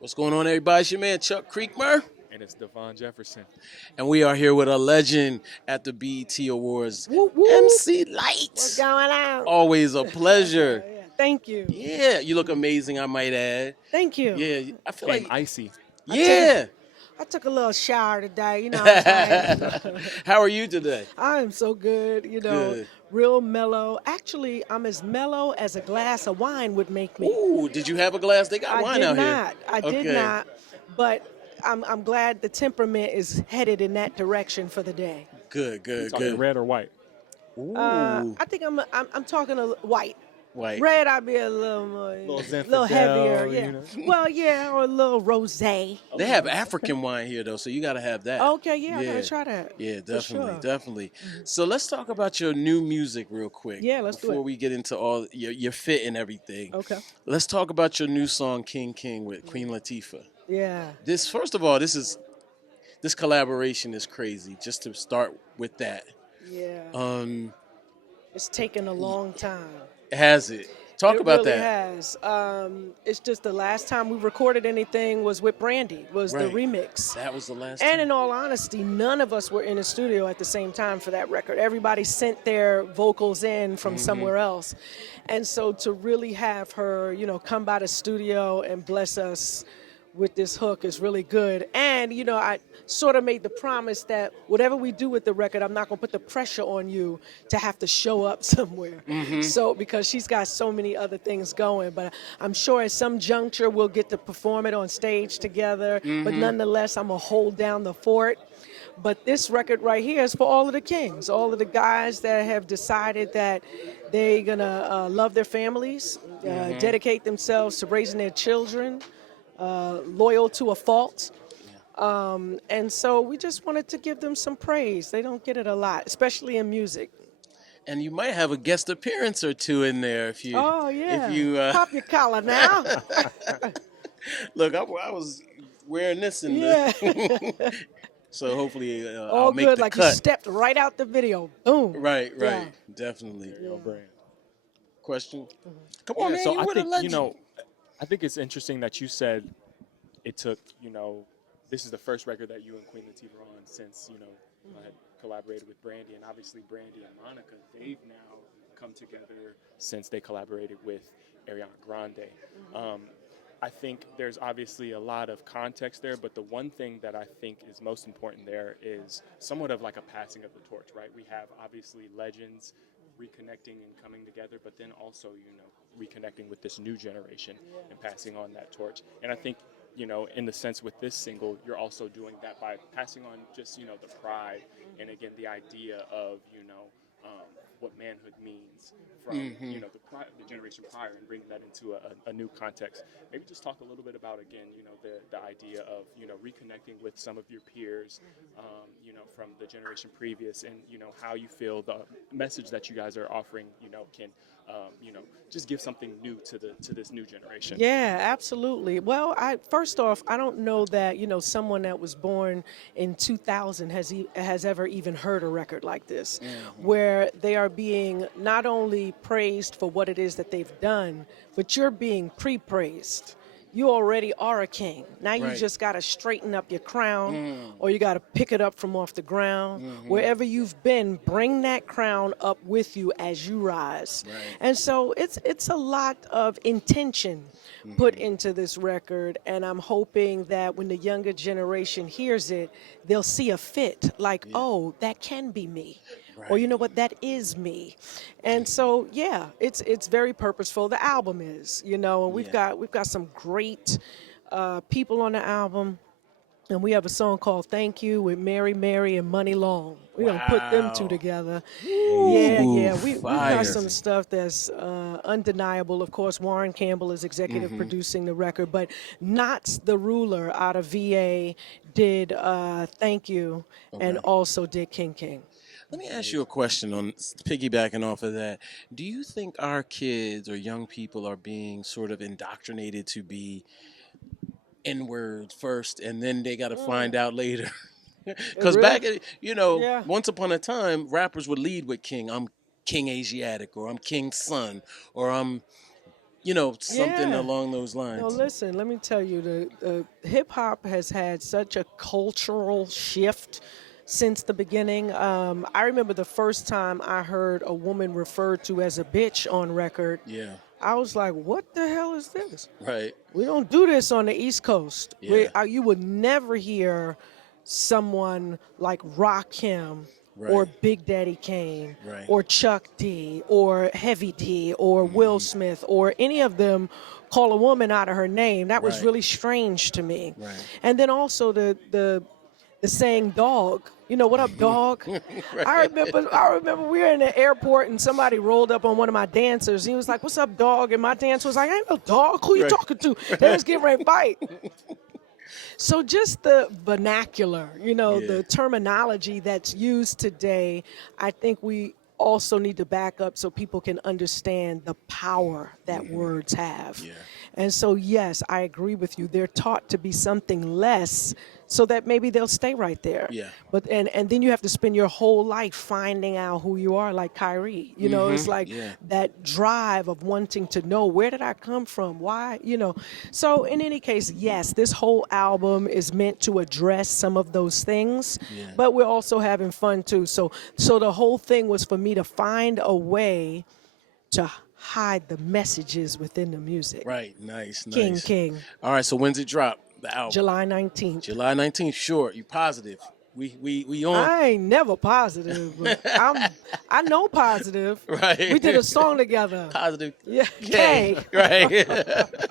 What's going on, everybody? It's your man, Chuck Creekmur. And it's Devon Jefferson. And we are here with a legend at the BET Awards, Whoop, whoop. MC Lyte. What's going on? Always a pleasure. Yeah. Thank you. Yeah, you look amazing, I might add. Thank you. Yeah, I feel And like... icy. Yeah. I took a little shower today. I'm How are you today? I'm so good. Good. Real mellow. Actually, I'm as mellow as a glass of wine would make me. Ooh, did you have a glass? They got wine out here. I did not. But I'm glad the temperament is headed in that direction for the day. Good. Red or white? Ooh. I think I'm talking white. White. Red, I'd be a little more, Little heavier, yeah. you know. Well, yeah, or a little rosé. They have African wine here, though, so you got to have that. Okay, yeah, I gotta try that. Yeah, sure. definitely. So let's talk about your new music real quick. Yeah, let's do it. Before we get into all your fit and everything. Okay. Let's talk about your new song, King with Queen Latifah. Yeah. First of all, this collaboration is crazy. Just to start with that. Yeah. It's taken a long time. Has it? Talk about really that. Has. It's just the last time we recorded anything was with Brandy, was the Right. remix. That was the last And time. in all honesty, none of us were in the studio at the same time for that record. Everybody sent their vocals in from somewhere else. And so to really have her, come by the studio and bless us with this hook is really good. And, I sort of made the promise that whatever we do with the record, I'm not going to put the pressure on you to have to show up somewhere. So, because she's got so many other things going. But I'm sure at some juncture we'll get to perform it on stage together. But nonetheless, I'm going to hold down the fort. But this record right here is for all of the kings, all of the guys that have decided that they're going to love their families, dedicate themselves to raising their children, loyal to a fault. And so we just wanted to give them some praise. They don't get it a lot, especially in music. And you might have a guest appearance or two in there if you. Oh, yeah. If you Pop your collar now. look, I was wearing this in Yeah. so hopefully All I'll make good, the like cut. you stepped right out the video. Boom. Right, Yeah. definitely. Your brand. Question? Come on, man. So You I were the think, legend. I think it's interesting that you said it took, this is the first record that you and Queen Latifah are on since, had collaborated with Brandy. And obviously Brandy and Monica, they've now come together since they collaborated with Ariana Grande. I think there's obviously a lot of context there, but the one thing that I think is most important there is somewhat of like a passing of the torch, right? We have obviously legends reconnecting and coming together, but then also, reconnecting with this new generation and passing on that torch. And I think, in the sense with this single, you're also doing that by passing on just, the pride and again, the idea of, what manhood means from, the generation prior and bringing that into a new context. Maybe just talk a little bit about, again, the idea of, reconnecting with some of your peers, from the generation previous and, how you feel the message that you guys are offering, can, just give something new to this new generation. Yeah, absolutely. Well, first off, I don't know that someone that was born in 2000 has ever even heard a record like this, where they are being not only praised for what it is that they've done, but you're being pre-praised. You already are a king. Now you just got to straighten up your crown, or you got to pick it up from off the ground. Wherever you've been, bring that crown up with you as you rise. And so it's a lot of intention put into this record, and I'm hoping that when the younger generation hears it, they'll see a fit, like, oh, that can be me. Or you know what, that is me. And so it's very purposeful. The album is, and we've got some great people on the album. And we have a song called Thank You with Mary and Money Long. We're going to put them two together. We've got some stuff that's undeniable. Of course, Warren Campbell is executive producing the record, but Knots the Ruler out of VA did Thank You and also did King. Let me ask you a question on piggybacking off of that. Do you think our kids or young people are being sort of indoctrinated to be N-word first and then they got to find out later? Because back, once upon a time, rappers would lead with King. I'm King Asiatic, or I'm King's son, or I'm something Yeah. along those No, lines. listen, let me tell you, the hip hop has had such a cultural shift since the beginning. I remember the first time I heard a woman referred to as a bitch on record. Yeah. I was like, what the hell is this? Right. We don't do this on the East Coast. Yeah. You would never hear someone like Rakim or Right. Big Daddy Kane Right. or Chuck D or Heavy D or Will Smith or any of them call a woman out of her name. That was Right. really strange to me. Right. And then also the saying dog. You know, what up, dog? I remember we were in the airport and somebody rolled up on one of my dancers. He was like, "What's up, dog?" And my dancer was like, "I ain't no dog. Who you Right. talking to?" They was getting ready to fight. So just the vernacular, Yeah. the terminology that's used today, I think we also need to back up so people can understand the power that words have. Yeah. And so, yes, I agree with you. They're taught to be something less so that maybe they'll stay right there. Yeah. But and then you have to spend your whole life finding out who you are, like Kyrie. It's like Yeah. that drive of wanting to know, where did I come from? Why? So in any case, yes, this whole album is meant to address some of those things, Yeah. but we're also having fun too. So the whole thing was for me to find a way to hide the messages within the music. Right. Nice. King, Nice. King. All right. So when's it drop? The album. July 19th. July 19th. Sure. You positive? We on. I ain't never positive, but I know positive. Right. We did a song together. Positive. Yeah. K. K. Right.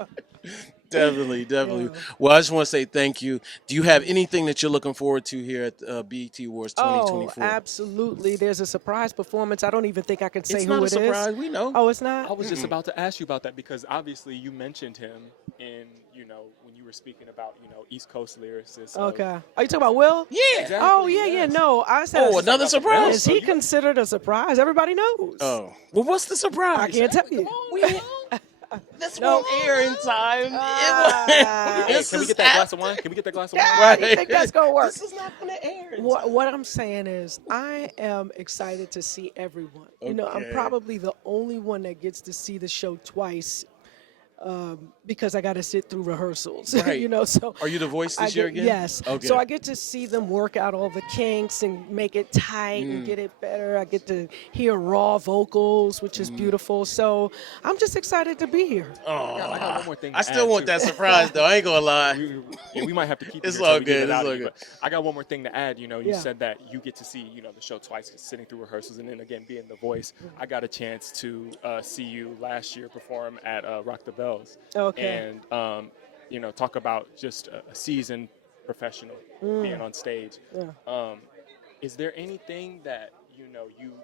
Definitely. Yeah. Well, I just want to say thank you. Do you have anything that you're looking forward to here at BET Awards Oh, 2024? absolutely. There's a surprise performance. I don't even think I can say It's who not a it is. surprise. We know. Oh, it's not? I was just about to ask you about that because obviously you mentioned him in, when you were speaking about, East Coast lyricists. Okay. Are you talking about Will? Yeah. Exactly, Oh, yeah. yes. No, I said. Oh, another surprise. Is he considered a surprise? Everybody knows. Oh. Well, what's the surprise? I can't tell you. This No. won't air in time. Ah. Hey, can we get that glass of wine? Can we get that glass of wine? I think that's going to work. This is not going to air. In What I'm saying is, I am excited to see everyone. I'm Okay. probably the only one that gets to see the show twice because I got to sit through rehearsals. Right. So Are you the voice this year again? Yes. Okay. So I get to see them work out all the kinks and make it tight and get it better. I get to hear raw vocals, which is beautiful. So I'm just excited to be here. I got one more thing. I still want that surprise, though. I ain't going to lie. We might have to keep it It's here all till we get good, it it's out of all you, good. but I got one more thing to add. You Yeah. said that you get to see, the show twice, sitting through rehearsals, and then again being the voice. I got a chance to see you last year perform at Rock the Bells. Okay. And talk about just a seasoned professional being on stage. Yeah. Is there anything that you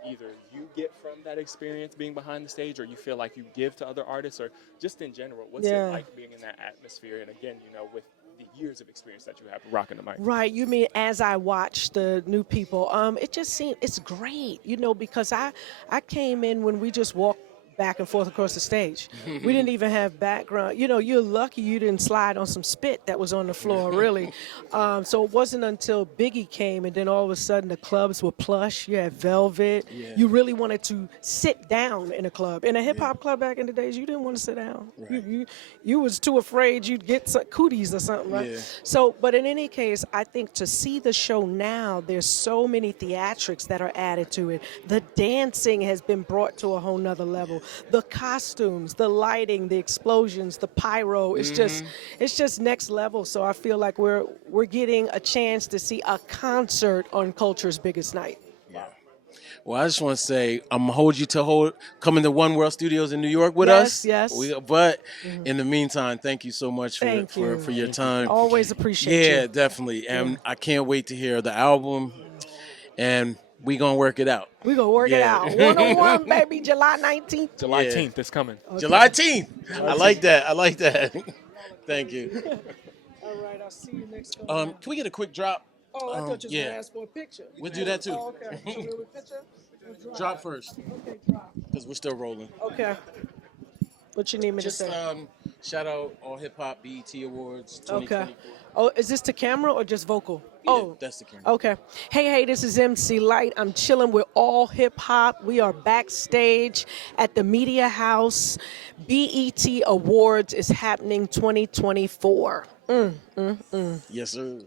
either you get from that experience being behind the stage, or you feel like you give to other artists, or just in general, what's Yeah. it like being in that atmosphere? And again, with the years of experience that you have rocking the mic. Right. You mean as I watch the new people, it just seems it's great, because I came in when we just walked back and forth across the stage. We didn't even have background. You're lucky you didn't slide on some spit that was on the floor, really. So it wasn't until Biggie came and then all of a sudden the clubs were plush. You had velvet. Yeah. You really wanted to sit down in a club. In a hip hop club back in the days, you didn't want to sit down. Right. You was too afraid you'd get some cooties or something, right? Yeah. So, but in any case, I think to see the show now, there's so many theatrics that are added to it. The dancing has been brought to a whole nother level. The costumes, the lighting, the explosions, the pyro, it's just next level. So I feel like we're getting a chance to see a concert on culture's biggest night. Yeah. Well, I just want to say, I'm going to hold you to coming to One World Studios in New York with Yes, us. yes. But in the meantime, thank you so much Thank you. for your time. Always appreciate Yeah, you. definitely. And I can't wait to hear the album. And we going to work it out. We're going to work it Yeah. out. 101, baby, July 19th. July Yeah. 10th is coming. July 10th. I like that. Thank you. All right, I'll see you next time. Can we get a quick drop? Oh, I thought you were yeah. going to ask for a picture. We'll do that too. Oh, okay. Show me a picture? Or Drop first, Okay, drop. because we're still rolling. Okay. What you need me Just to say? Shout out All Hip Hop BET Awards Okay. 2024. Oh, is this to camera or just vocal? Yeah, Oh, that's the camera. okay. Hey, this is MC Lyte. I'm chilling with All Hip Hop. We are backstage at the Media House. BET Awards is happening 2024. Yes, sir.